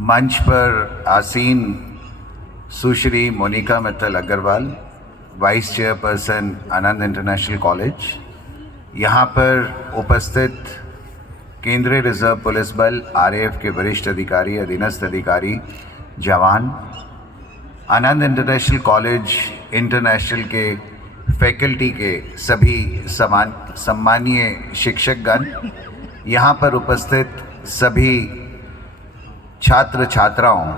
मंच पर आसीन सुश्री मोनिका मित्तल अग्रवाल, वाइस चेयरपर्सन आनंद इंटरनेशनल कॉलेज, यहाँ पर उपस्थित केंद्रीय रिजर्व पुलिस बल आरएएफ के वरिष्ठ अधिकारी, अधीनस्थ अधिकारी, जवान, आनंद इंटरनेशनल कॉलेज इंटरनेशनल के फैकल्टी के सभी सम्मानीय शिक्षकगण, यहाँ पर उपस्थित सभी छात्र छात्राओं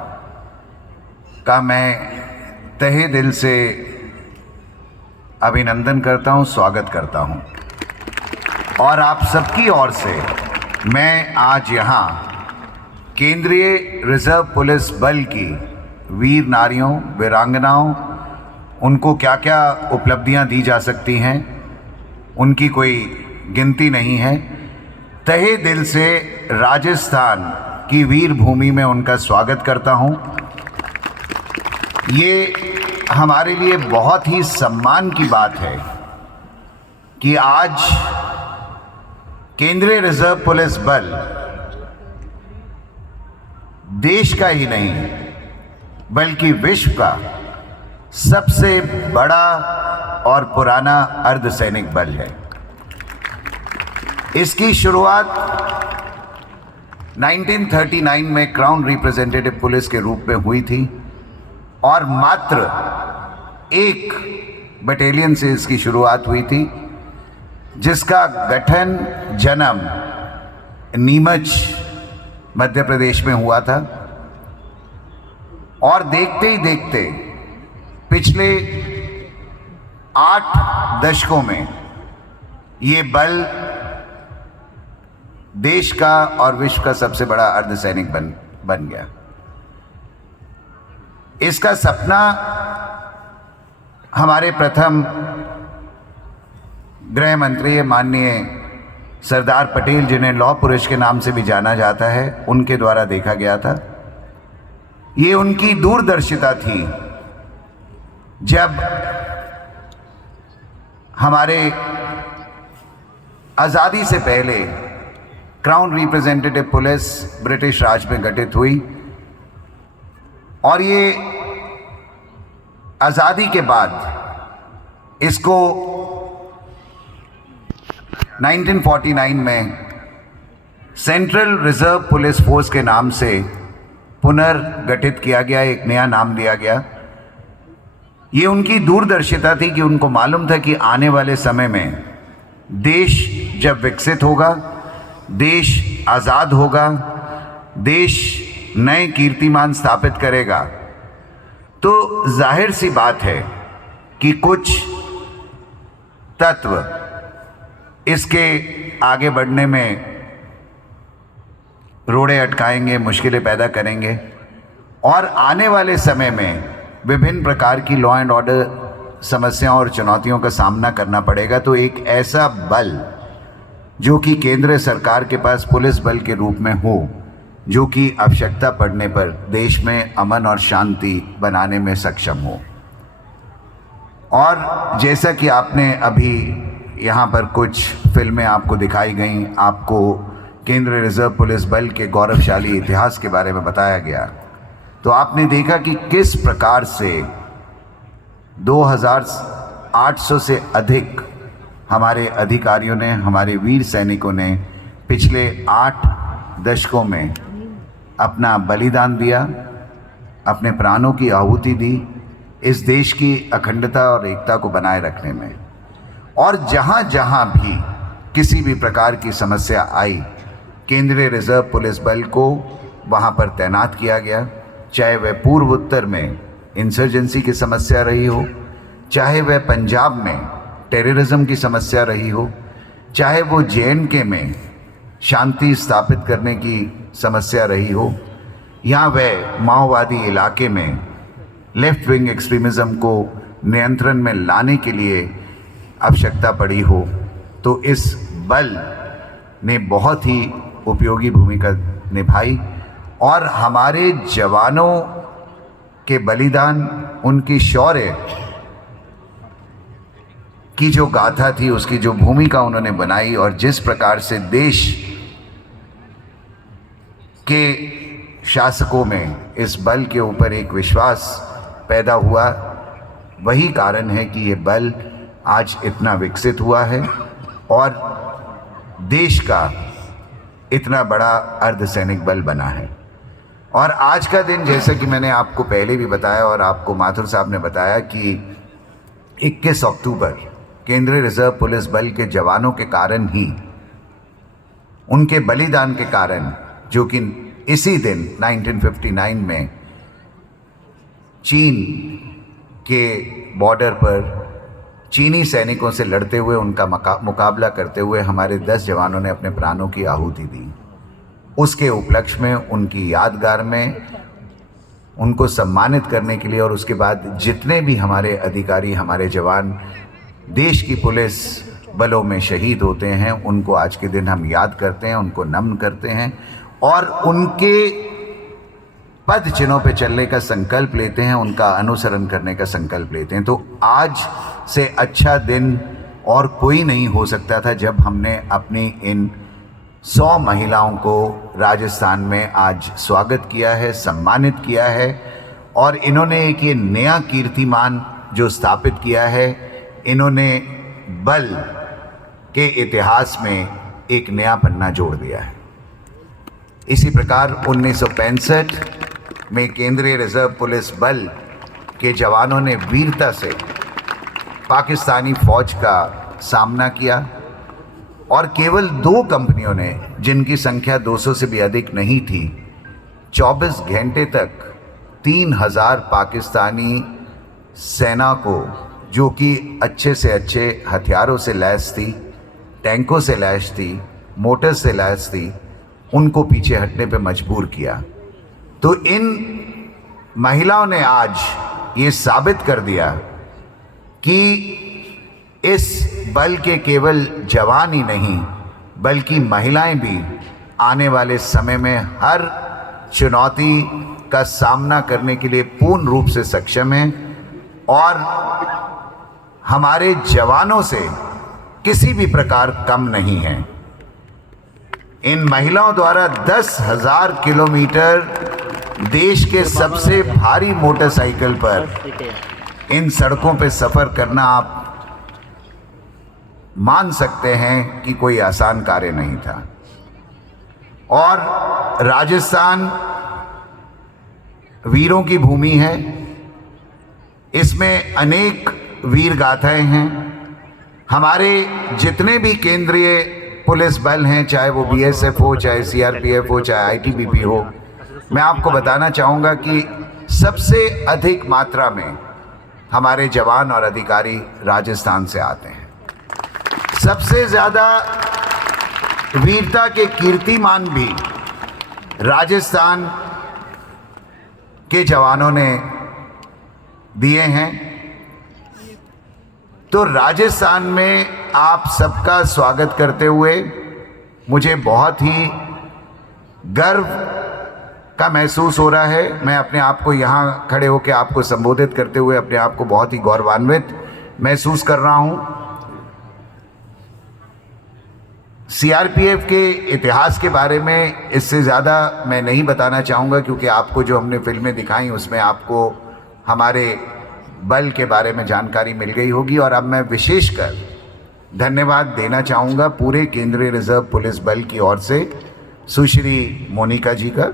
का मैं तहे दिल से अभिनंदन करता हूँ, स्वागत करता हूँ। और आप सबकी ओर से मैं आज यहाँ केंद्रीय रिजर्व पुलिस बल की वीर नारियों, वीरांगनाओं, उनको क्या क्या उपलब्धियाँ दी जा सकती हैं, उनकी कोई गिनती नहीं है, तहे दिल से राजस्थान की वीर भूमि में उनका स्वागत करता हूं। ये हमारे लिए बहुत ही सम्मान की बात है कि आज केंद्रीय रिजर्व पुलिस बल देश का ही नहीं बल्कि विश्व का सबसे बड़ा और पुराना अर्धसैनिक बल है। इसकी शुरुआत 1939 में क्राउन रिप्रेजेंटेटिव पुलिस के रूप में हुई थी और मात्र एक बटालियन से इसकी शुरुआत हुई थी, जिसका गठन जन्म नीमच मध्य प्रदेश में हुआ था। और देखते ही देखते पिछले 8 दशकों में ये बल देश का और विश्व का सबसे बड़ा अर्धसैनिक बन गया। इसका सपना हमारे प्रथम गृह मंत्री माननीय सरदार पटेल, जिन्हें लौह पुरुष के नाम से भी जाना जाता है, उनके द्वारा देखा गया था। ये उनकी दूरदर्शिता थी जब हमारे आज़ादी से पहले क्राउन रिप्रेजेंटेटिव पुलिस ब्रिटिश राज में गठित हुई और ये आज़ादी के बाद इसको 1949 में सेंट्रल रिजर्व पुलिस फोर्स के नाम से पुनर्गठित किया गया, एक नया नाम दिया गया। ये उनकी दूरदर्शिता थी कि उनको मालूम था कि आने वाले समय में देश जब विकसित होगा, देश आज़ाद होगा, देश नए कीर्तिमान स्थापित करेगा, तो जाहिर सी बात है कि कुछ तत्व इसके आगे बढ़ने में रोड़े अटकाएंगे, मुश्किलें पैदा करेंगे और आने वाले समय में विभिन्न प्रकार की लॉ एंड ऑर्डर समस्याओं और चुनौतियों का सामना करना पड़ेगा। तो एक ऐसा बल जो कि केंद्र सरकार के पास पुलिस बल के रूप में हो, जो कि आवश्यकता पड़ने पर देश में अमन और शांति बनाने में सक्षम हो। और जैसा कि आपने अभी यहाँ पर कुछ फिल्में आपको दिखाई गई, आपको केंद्रीय रिजर्व पुलिस बल के गौरवशाली इतिहास के बारे में बताया गया, तो आपने देखा कि किस प्रकार से 2800 से अधिक हमारे अधिकारियों ने, हमारे वीर सैनिकों ने पिछले 8 दशकों में अपना बलिदान दिया, अपने प्राणों की आहुति दी इस देश की अखंडता और एकता को बनाए रखने में। और जहाँ जहाँ भी किसी भी प्रकार की समस्या आई, केंद्रीय रिजर्व पुलिस बल को वहाँ पर तैनात किया गया, चाहे वह पूर्व उत्तर में इंसर्जेंसी की समस्या रही हो, चाहे वह पंजाब में टेररिज्म की समस्या रही हो, चाहे वो JNK में शांति स्थापित करने की समस्या रही हो, या वह माओवादी इलाके में लेफ्ट विंग एक्सट्रीमिज़म को नियंत्रण में लाने के लिए आवश्यकता पड़ी हो, तो इस बल ने बहुत ही उपयोगी भूमिका निभाई। और हमारे जवानों के बलिदान, उनकी शौर्य की जो गाथा थी, उसकी जो भूमिका उन्होंने बनाई और जिस प्रकार से देश के शासकों में इस बल के ऊपर एक विश्वास पैदा हुआ, वही कारण है कि ये बल आज इतना विकसित हुआ है और देश का इतना बड़ा अर्धसैनिक बल बना है। और आज का दिन, जैसे कि मैंने आपको पहले भी बताया और आपको माथुर साहब ने बताया, कि 21 अक्टूबर केंद्रीय रिजर्व पुलिस बल के जवानों के कारण ही, उनके बलिदान के कारण, जो कि इसी दिन 1959 में चीन के बॉर्डर पर चीनी सैनिकों से लड़ते हुए, उनका मुकाबला करते हुए हमारे 10 जवानों ने अपने प्राणों की आहुति दी, उसके उपलक्ष्य में, उनकी यादगार में उनको सम्मानित करने के लिए, और उसके बाद जितने भी हमारे अधिकारी, हमारे जवान देश की पुलिस बलों में शहीद होते हैं, उनको आज के दिन हम याद करते हैं, उनको नमन करते हैं और उनके पद चिन्हों पे चलने का संकल्प लेते हैं, उनका अनुसरण करने का संकल्प लेते हैं। तो आज से अच्छा दिन और कोई नहीं हो सकता था जब हमने अपनी इन 100 महिलाओं को राजस्थान में आज स्वागत किया है, सम्मानित किया है, और इन्होंने एक ये नया कीर्तिमान जो स्थापित किया है, इन्होंने बल के इतिहास में एक नया पन्ना जोड़ दिया है। इसी प्रकार 1965 में केंद्रीय रिजर्व पुलिस बल के जवानों ने वीरता से पाकिस्तानी फौज का सामना किया और केवल 2 कंपनियों ने, जिनकी संख्या 200 से भी अधिक नहीं थी, 24 घंटे तक 3000 पाकिस्तानी सेना को, जो कि अच्छे से अच्छे हथियारों से लैस थी, टैंकों से लैस थी, मोटर से लैस थी, उनको पीछे हटने पे मजबूर किया। तो इन महिलाओं ने आज ये साबित कर दिया कि इस बल के केवल जवान ही नहीं, बल्कि महिलाएं भी आने वाले समय में हर चुनौती का सामना करने के लिए पूर्ण रूप से सक्षम हैं और हमारे जवानों से किसी भी प्रकार कम नहीं है। इन महिलाओं द्वारा 10,000 किलोमीटर देश के सबसे भारी मोटरसाइकिल पर इन सड़कों पे सफर करना, आप मान सकते हैं कि कोई आसान कार्य नहीं था। और राजस्थान वीरों की भूमि है, इसमें अनेक वीर गाथाएं हैं। हमारे जितने भी केंद्रीय पुलिस बल हैं, चाहे वो बीएसएफ हो, चाहे सीआरपीएफ हो, चाहे आईटीबीपी हो, मैं आपको बताना चाहूँगा कि सबसे अधिक मात्रा में हमारे जवान और अधिकारी राजस्थान से आते हैं। सबसे ज़्यादा वीरता के कीर्तिमान भी राजस्थान के जवानों ने दिए हैं। तो राजस्थान में आप सबका स्वागत करते हुए मुझे बहुत ही गर्व का महसूस हो रहा है। मैं अपने आप को यहाँ खड़े होकर आपको संबोधित करते हुए अपने आप को बहुत ही गौरवान्वित महसूस कर रहा हूँ। सीआरपीएफ के इतिहास के बारे में इससे ज़्यादा मैं नहीं बताना चाहूँगा, क्योंकि आपको जो हमने फिल्में दिखाई उसमें आपको हमारे बल के बारे में जानकारी मिल गई होगी। और अब मैं विशेषकर धन्यवाद देना चाहूँगा पूरे केंद्रीय रिजर्व पुलिस बल की ओर से सुश्री मोनिका जी का।